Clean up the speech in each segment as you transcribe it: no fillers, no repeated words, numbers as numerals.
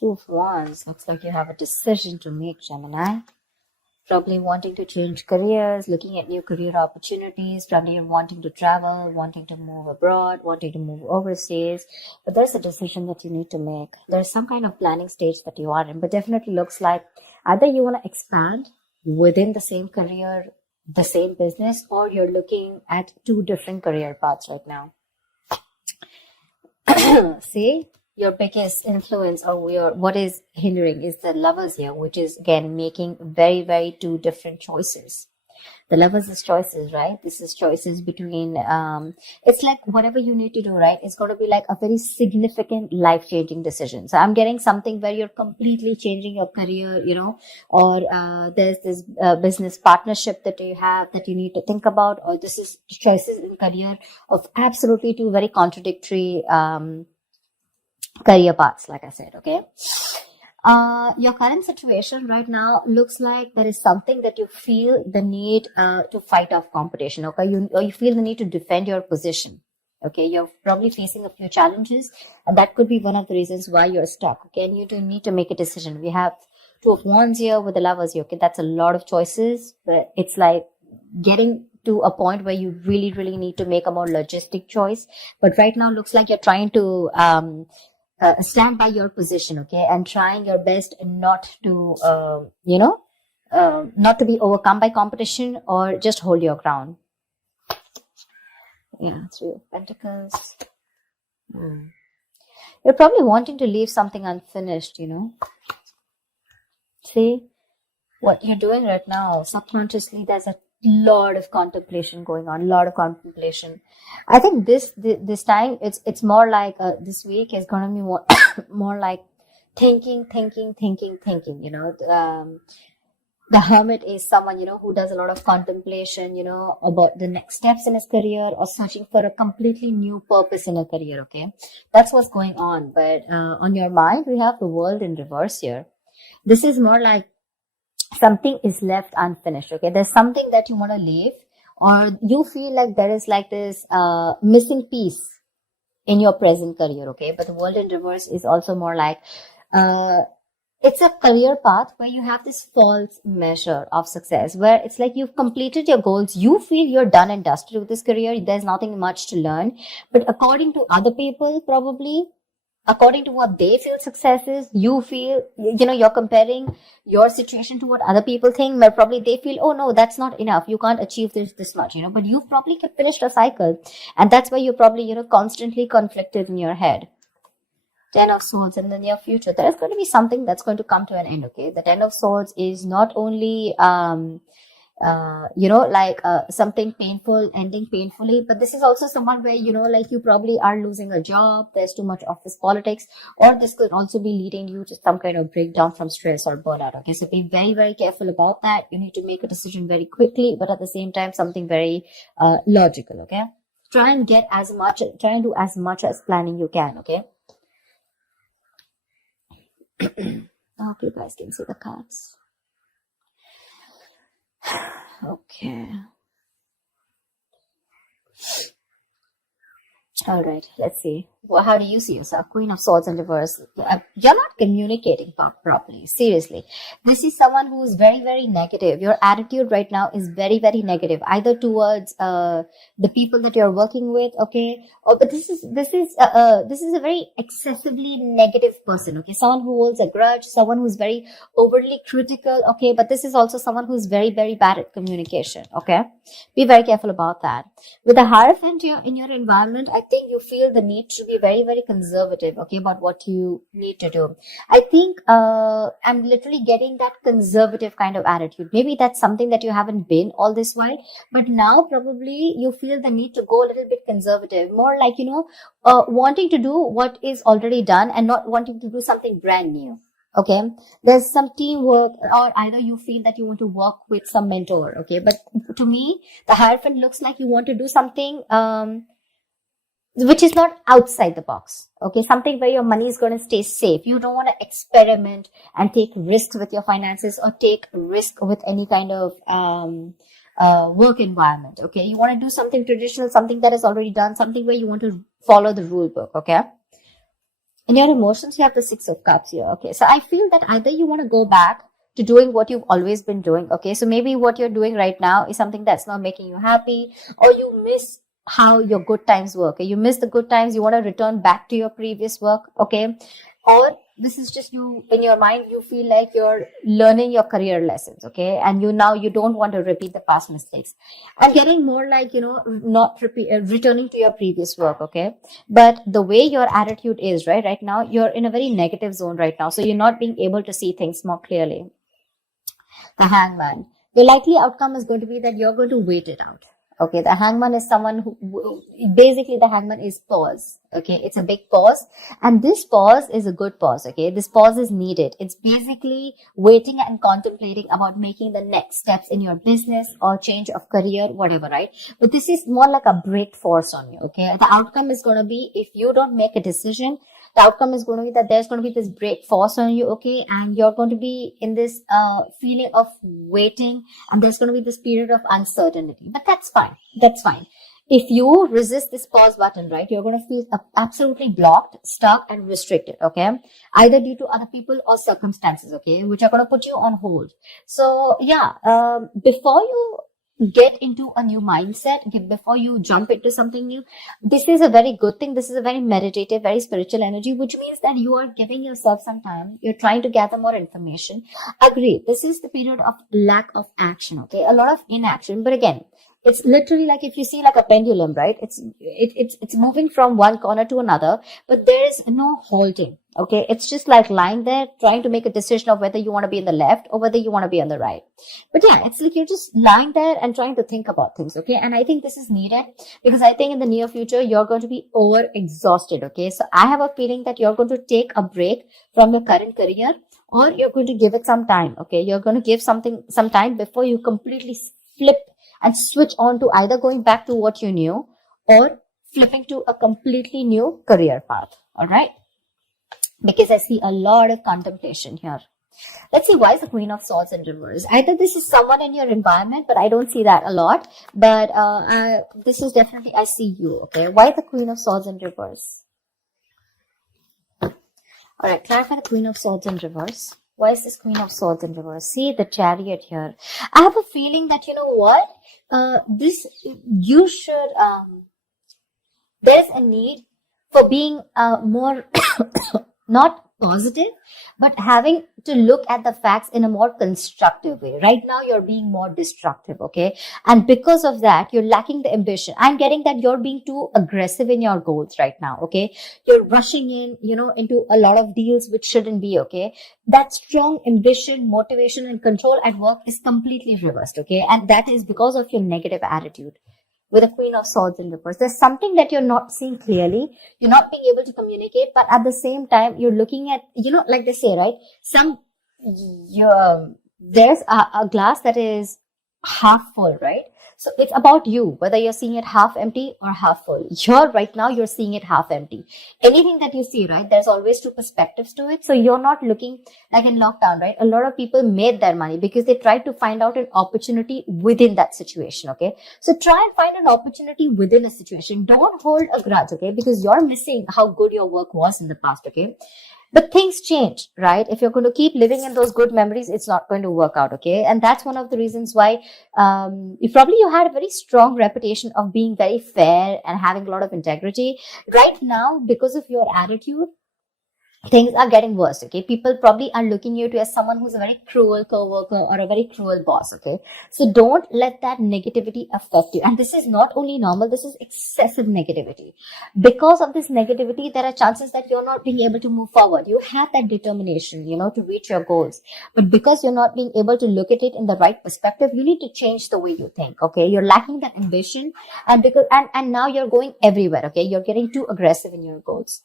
Two of Wands. Looks like you have a decision to make, Gemini. Probably wanting to change careers, looking at new career opportunities. Probably you're wanting to travel, wanting to move abroad, wanting to move overseas. But there's a decision that you need to make. There's some kind of planning stage that you are in, but definitely looks like either you want to expand within the same career, the same business, or you're looking at two different career paths right now. See, your biggest influence or what is hindering is the Lovers here, which is again making very, very two different choices. The Lovers is choices, right? This is choices between, it's like whatever you need to do, right? It's going to be like a very significant life-changing decision. So I'm getting something where you're completely changing your career, or there's this business partnership that you have that you need to think about, or this is choices in career of absolutely two very contradictory career paths, like I said, okay? Your current situation right now looks like there is something that you feel the need to fight off competition, okay? You feel the need to defend your position, okay? You're probably facing a few challenges, and that could be one of the reasons why you're stuck, okay? And you do need to make a decision. We have Two of Wands here with the Lovers here, okay? That's a lot of choices, but it's like getting to a point where you really, really need to make a more logistic choice. But right now looks like you're trying to stand by your position, okay, and trying your best not to, not to be overcome by competition or just hold your ground. Yeah, Three of Pentacles. You're probably wanting to leave something unfinished, See, what you're doing right now, subconsciously, there's a lot of contemplation going on, I think this time it's more like this week is going to be more more like thinking, the Hermit is someone who does a lot of contemplation, about the next steps in his career or searching for a completely new purpose in a career, okay? That's what's going on. But on your mind, we have the World in reverse here. This is more like something is left unfinished, okay? There's something that you want to leave, or you feel like there is like this missing piece in your present career, okay? But the World in reverse is also more like it's a career path where you have this false measure of success, where it's like you've completed your goals, you feel you're done and dusted with this career, there's nothing much to learn. But according to other people, probably according to what they feel success is, you feel, you're comparing your situation to what other people think, but probably they feel, oh no, that's not enough. You can't achieve this much, but you've probably finished a cycle. And that's why you're probably, constantly conflicted in your head. Ten of Swords in the near future. There is going to be something that's going to come to an end, okay? The Ten of Swords is not only, something painful ending painfully, but this is also someone where like you probably are losing a job, there's too much office politics, or this could also be leading you to some kind of breakdown from stress or burnout, okay? So be very, very careful about that. You need to make a decision very quickly, but at the same time something very logical, okay? Try and do as much as planning you can, okay? I hope you guys can see the cards. Okay. All right, let's see. Well, how do you see yourself? Queen of Swords in reverse. You're not communicating properly. Seriously. This is someone who is very, very negative. Your attitude right now is very, very negative, either towards the people that you're working with, okay? But this is a very excessively negative person, okay? Someone who holds a grudge, someone who's very overly critical, okay? But this is also someone who's very, very bad at communication, okay? Be very careful about that. With the Hierophant in your environment, I think you feel the need to be very, very conservative, okay, about what you need to do. I think I'm literally getting that conservative kind of attitude. Maybe that's something that you haven't been all this while, but now probably you feel the need to go a little bit conservative, more like, wanting to do what is already done and not wanting to do something brand new. Okay, there's some teamwork, or either you feel that you want to work with some mentor, okay? But to me, the Hierophant looks like you want to do something which is not outside the box, okay? Something where your money is going to stay safe. You don't want to experiment and take risks with your finances or take risk with any kind of work environment, okay? You want to do something traditional, something that is already done, something where you want to follow the rule book, okay? In your emotions, you have the Six of Cups here. Okay, so I feel that either you want to go back to doing what you've always been doing. Okay, so maybe what you're doing right now is something that's not making you happy, or you miss how your good times were. Okay, you miss the good times, you want to return back to your previous work. Okay, or this is just you in your mind, you feel like you're learning your career lessons. Okay, and you don't want to repeat the past mistakes. I'm getting more like, not returning to your previous work. Okay, but the way your attitude is right now, you're in a very negative zone right now, so you're not being able to see things more clearly. The Hangman. The likely outcome is going to be that you're going to wait it out. Okay, the Hangman is someone basically, the Hangman is pause. Okay, it's a big pause, and this pause is a good pause. Okay, this pause is needed. It's basically waiting and contemplating about making the next steps in your business or change of career, whatever, right? But this is more like a break force on you. Okay, the outcome is going to be, if you don't make a decision, the outcome is going to be that there's going to be this break force on you. Okay, and you're going to be in this feeling of waiting, and there's going to be this period of uncertainty. But that's fine. That's fine. If you resist this pause button, right, you're going to feel absolutely blocked, stuck, and restricted. Okay, either due to other people or circumstances. Okay, which are going to put you on hold. So yeah, before you get into a new mindset, before you jump into something new, this is a very good thing. This is a very meditative, very spiritual energy, which means that you are giving yourself some time. You're trying to gather more information. Agree, this is the period of lack of action. Okay, a lot of inaction. But again, it's literally like, if you see like a pendulum, right? It's moving from one corner to another, but there is no halting. Okay, it's just like lying there trying to make a decision of whether you want to be in the left or whether you want to be on the right. But yeah, it's like you're just lying there and trying to think about things. Okay, and I think this is needed, because I think in the near future you're going to be over exhausted. Okay, so I have a feeling that you're going to take a break from your current career, or you're going to give it some time. Okay, you're going to give something some time before you completely flip and switch on to either going back to what you knew or flipping to a completely new career path. All right, because I see a lot of contemplation here. Let's see, why is the Queen of Swords in reverse? Either this is someone in your environment, but I don't see that a lot. But this is definitely, I see you. Okay, why the Queen of Swords in reverse? All right, clarify the Queen of Swords in reverse. Why is this Queen of Swords in reverse? See the Chariot here. I have a feeling that, you know what, you should, there's a need for being more not positive, but having to look at the facts in a more constructive way. Right now, you're being more destructive, okay? And because of that, you're lacking the ambition. I'm getting that you're being too aggressive in your goals right now, okay? You're rushing in, into a lot of deals which shouldn't be, okay? That strong ambition, motivation, and control at work is completely reversed, okay? And that is because of your negative attitude. With a Queen of Swords in reverse, there's something that you're not seeing clearly. You're not being able to communicate, but at the same time, you're looking at, like they say, right? There's a glass that is half full, right? So it's about you, whether you're seeing it half empty or half full. Right now, you're seeing it half empty. Anything that you see, right? There's always two perspectives to it. So you're not looking like in lockdown, right? A lot of people made their money because they tried to find out an opportunity within that situation, okay? So try and find an opportunity within a situation. Don't hold a grudge, okay? Because you're missing how good your work was in the past, okay? But things change, right? If you're going to keep living in those good memories, it's not going to work out, okay? And that's one of the reasons why you had a very strong reputation of being very fair and having a lot of integrity. Right now, because of your attitude, things are getting worse, okay? People probably are looking you to as someone who's a very cruel coworker or a very cruel boss, okay? So don't let that negativity affect you. And this is not only normal, this is excessive negativity. Because of this negativity, there are chances that you're not being able to move forward. You have that determination, to reach your goals. But because you're not being able to look at it in the right perspective, you need to change the way you think, okay? You're lacking that ambition, and now you're going everywhere, okay? You're getting too aggressive in your goals.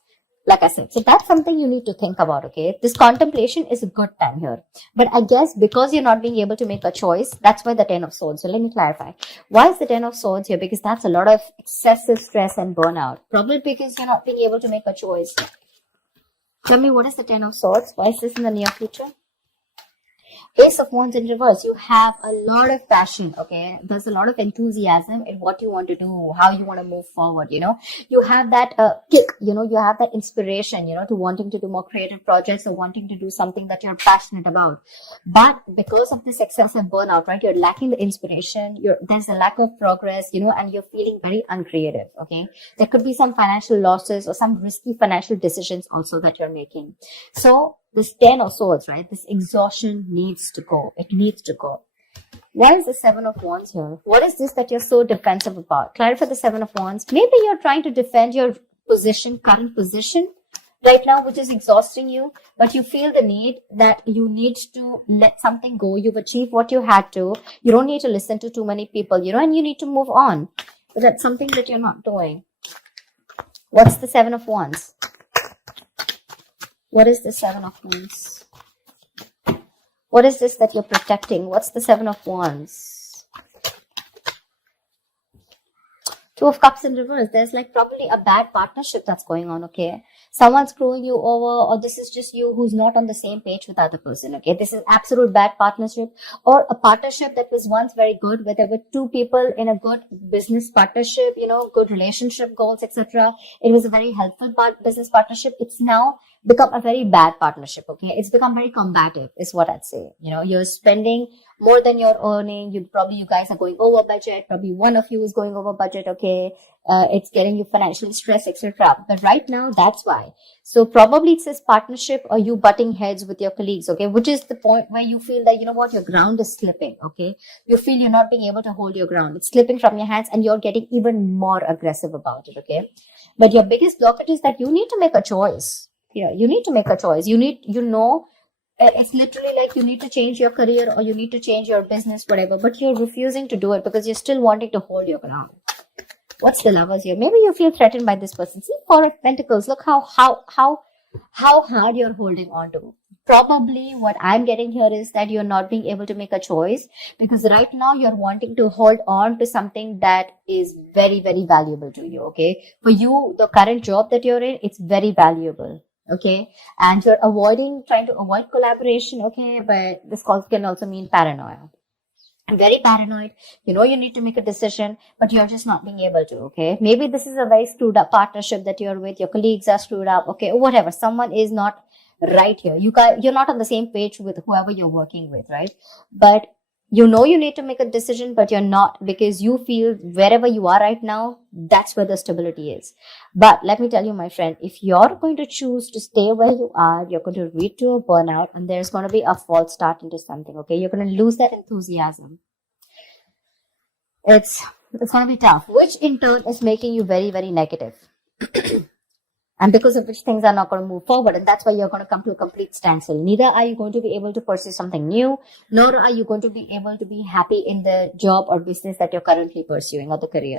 Like I said, so that's something you need to think about, okay? This contemplation is a good time here. But I guess because you're not being able to make a choice, that's why the Ten of Swords. So let me clarify. Why is the Ten of Swords here? Because that's a lot of excessive stress and burnout. Probably because you're not being able to make a choice. Tell me, what is the Ten of Swords? Why is this in the near future? Ace of Wands in reverse, you have a lot of passion, okay? There's a lot of enthusiasm in what you want to do, how you want to move forward, You have that kick, you have that inspiration, to wanting to do more creative projects or wanting to do something that you're passionate about. But because of this excessive burnout, right, you're lacking the inspiration, there's a lack of progress, and you're feeling very uncreative, okay? There could be some financial losses or some risky financial decisions also that you're making. So this 10 of swords, right? This exhaustion needs to go. It needs to go. Why is the 7 of Wands here? What is this that you're so defensive about? Clarify the 7 of Wands. Maybe you're trying to defend your current position right now, which is exhausting you, but you feel the need that you need to let something go. You've achieved what you had to. You don't need to listen to too many people, and you need to move on. But that's something that you're not doing. What's the 7 of Wands? What is the 7 of Wands? What is this that you're protecting? What's the 7 of Wands? 2 of Cups in reverse. There's like probably a bad partnership that's going on, okay? Someone's screwing you over, or this is just you who's not on the same page with the other person, okay? This is absolute bad partnership, or a partnership that was once very good, where there were two people in a good business partnership, good relationship goals, etc. It was a very helpful business partnership. It's now become a very bad partnership, okay? It's become very combative, is what I'd say. You're spending more than you're earning. You guys are going over budget. Probably one of you is going over budget, okay? It's getting you financial stress, etc. But right now, that's why. So probably it's this partnership or you butting heads with your colleagues, okay? Which is the point where you feel that, your ground is slipping, okay? You feel you're not being able to hold your ground. It's slipping from your hands and you're getting even more aggressive about it, okay? But your biggest blockage is that you need to make a choice. Yeah, you need to make a choice. It's literally like you need to change your career or you need to change your business, whatever, but you're refusing to do it because you're still wanting to hold your ground. What's the Lovers here? Maybe you feel threatened by this person. See, Four of Pentacles. Look how hard you're holding on to. Probably what I'm getting here is that you're not being able to make a choice because right now you're wanting to hold on to something that is very, very valuable to you, okay? For you, the current job that you're in, it's very valuable. Okay, and you're trying to avoid collaboration, okay, but this can also mean paranoia. I'm very paranoid. You need to make a decision, but you're just not being able to, okay? Maybe this is a very screwed up partnership that you're with. Your colleagues are screwed up, okay, whatever. Someone is not right here. You're not on the same page with whoever you're working with, right? But you need to make a decision, but you're not because you feel wherever you are right now, that's where the stability is. But let me tell you, my friend, if you're going to choose to stay where you are, you're going to lead to a burnout and there's going to be a false start into something, okay? You're going to lose that enthusiasm. It's going to be tough, which in turn is making you very, very negative. And because of which things are not going to move forward. And that's why you're going to come to a complete standstill. Neither are you going to be able to pursue something new, nor are you going to be able to be happy in the job or business that you're currently pursuing or the career.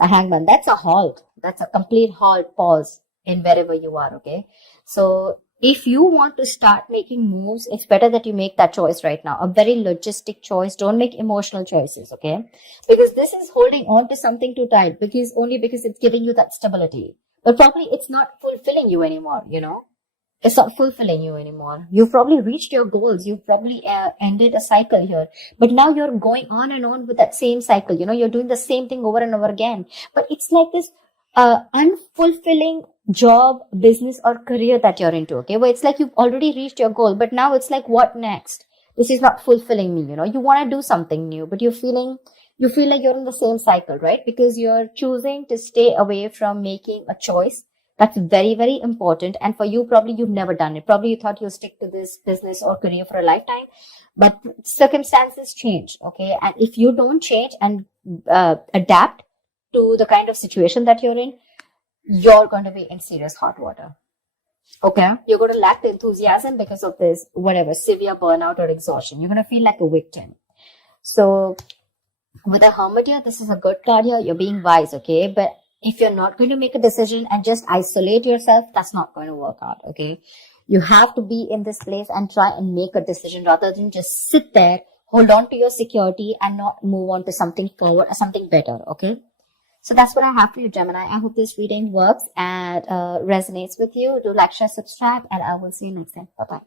A Hangman, that's a halt. That's a complete halt, pause in wherever you are, okay? So if you want to start making moves, it's better that you make that choice right now. A very logistic choice. Don't make emotional choices, okay? Because this is holding on to something too tight because it's giving you that stability. But probably it's not fulfilling you anymore, It's not fulfilling you anymore. You've probably reached your goals. You've probably ended a cycle here. But now you're going on and on with that same cycle. You're doing the same thing over and over again. But it's like this unfulfilling job, business, or career that you're into, okay? Where it's like you've already reached your goal. But now it's like, what next? This is not fulfilling me, You want to do something new, but you feel like you're in the same cycle, right? Because you're choosing to stay away from making a choice. That's very, very important. And for you, probably you've never done it. Probably you thought you'll stick to this business or career for a lifetime, but circumstances change, okay? And if you don't change and adapt to the kind of situation that you're in, you're going to be in serious hot water. Okay? You're going to lack the enthusiasm because of this, severe burnout or exhaustion. You're going to feel like a victim. So with a Hermit here, this is a good card here. You're being wise, okay? But if you're not going to make a decision and just isolate yourself, that's not going to work out, okay? You have to be in this place and try and make a decision rather than just sit there, hold on to your security and not move on to something forward or something better, okay? So that's what I have for you, Gemini. I hope this reading works and resonates with you. Do like, share, subscribe, and I will see you next time. Bye-bye.